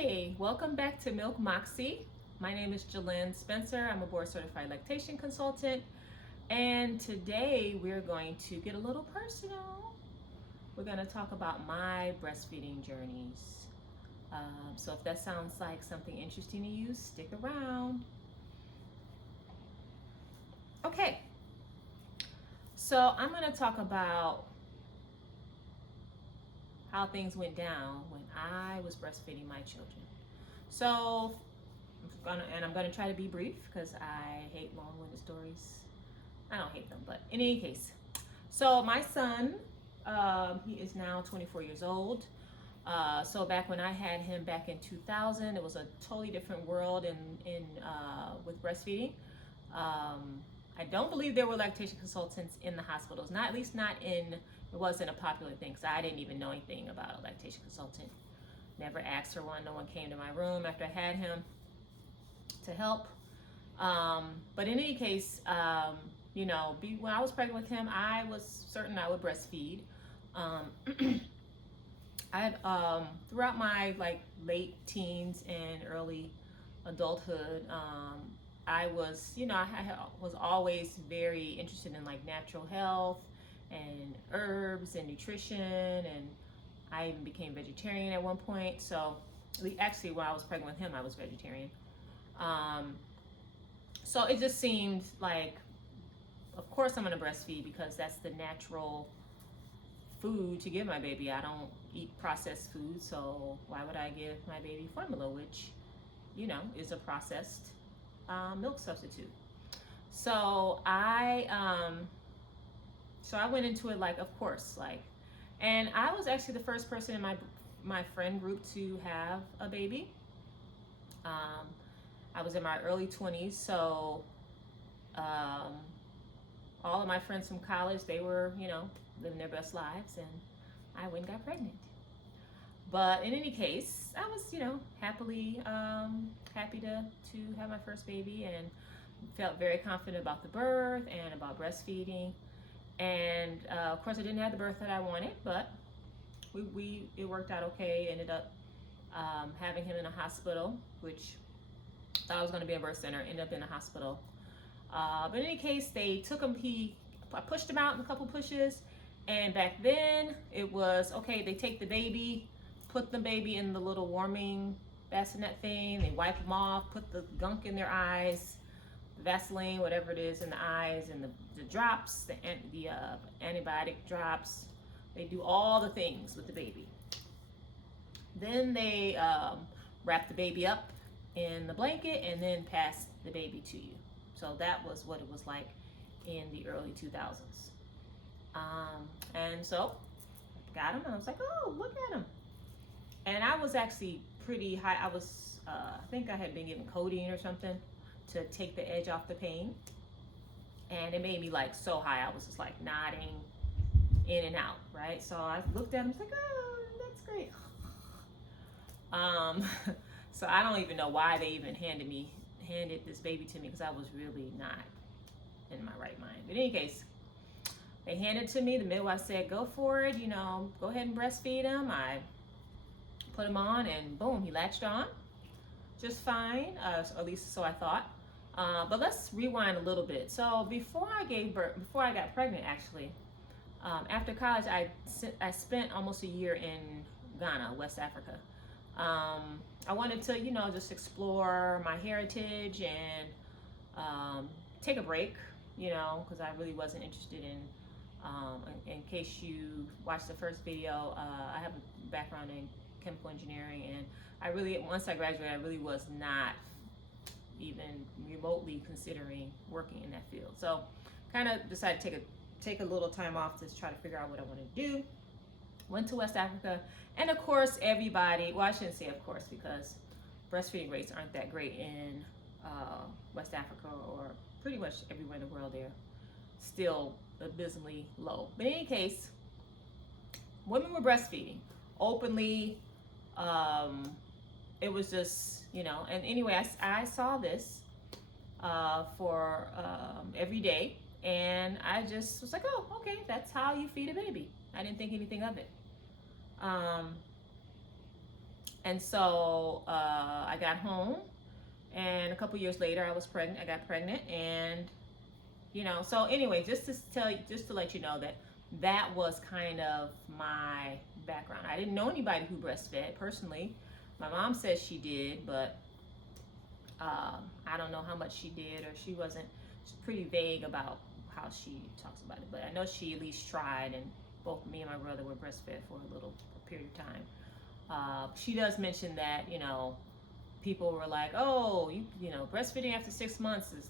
Hey, welcome back to Milk Moxie. My name is Jalyn Spencer. I'm a board certified lactation consultant, and today we're going to get a little personal. We're going to talk about my breastfeeding journeys. So if that sounds like something interesting to you, stick around. Okay, so I'm going to talk about how things went down when I was breastfeeding my children. So I'm gonna try to be brief because I hate long-winded stories. I don't hate them, but in any case, so my son, he is now 24 years old. So back when I had him back in 2000, it was a totally different world with breastfeeding. I don't believe there were lactation consultants in the hospitals. Not at least not in. It wasn't a popular thing, so I didn't even know anything about a lactation consultant. Never asked for one. No one came to my room after I had him to help. But in any case, when I was pregnant with him, I was certain I would breastfeed. I had throughout my late teens and early adulthood, I was, I was always very interested in natural health and herbs and nutrition, and I even became vegetarian at one point. So actually, while I was pregnant with him, I was vegetarian. So it just seemed like, of course I'm going to breastfeed because that's the natural food to give my baby. I don't eat processed food, so why would I give my baby formula, which, is a processed milk substitute. So I went into it of course, and I was actually the first person in my friend group to have a baby. I was in my early 20s, so all of my friends from college, they were, living their best lives, and I went and got pregnant. But in any case, I was, happy to have my first baby, and felt very confident about the birth and about breastfeeding. And of course, I didn't have the birth that I wanted, but it worked out okay. Ended up having him in a hospital, which I thought I was going to be in a birth center. Ended up in a hospital. But in any case, they took him. I pushed him out in a couple pushes, and back then it was okay. They take the baby, put the baby in the little warming bassinet thing. They wipe them off, put the gunk in their eyes, Vaseline, whatever it is, in the eyes, and the drops, the antibiotic drops. They do all the things with the baby. Then they wrap the baby up in the blanket and then pass the baby to you. So that was what it was like in the early 2000s. And so got him, and I was like, oh, look at him. And I was actually pretty high. I think I had been given codeine or something to take the edge off the pain. And it made me so high. I was just nodding in and out, right? So I looked at him, I was like, oh, that's great. So I don't even know why they even handed this baby to me, because I was really not in my right mind. But in any case, they handed it to me. The midwife said, go for it, go ahead and breastfeed him. I put him on, and boom, he latched on just fine, at least so I thought. But let's rewind a little bit. So before I got pregnant, actually, after college, I spent almost a year in Ghana, West Africa. I wanted to, just explore my heritage and take a break, because I really wasn't interested in case you watched the first video, I have a background in chemical engineering, and once I graduated, I really was not even remotely considering working in that field. So kind of decided to take a little time off to try to figure out what I wanted to do. Went to West Africa, and of course everybody, well, I shouldn't say of course, because breastfeeding rates aren't that great in West Africa, or pretty much everywhere in the world. They're still abysmally low. But in any case, women were breastfeeding openly. It was just, and anyway, I saw this for every day, and I just was like, oh, okay, that's how you feed a baby. I didn't think anything of it. And so I got home, and a couple years later I was pregnant. I got pregnant, and so anyway, just to let you know that that was kind of my background. I didn't know anybody who breastfed personally. My mom says she did, but I don't know how much she did, or she's pretty vague about how she talks about it. But I know she at least tried, and both me and my brother were breastfed for a little period of time. She does mention that, people were like, oh, breastfeeding after 6 months is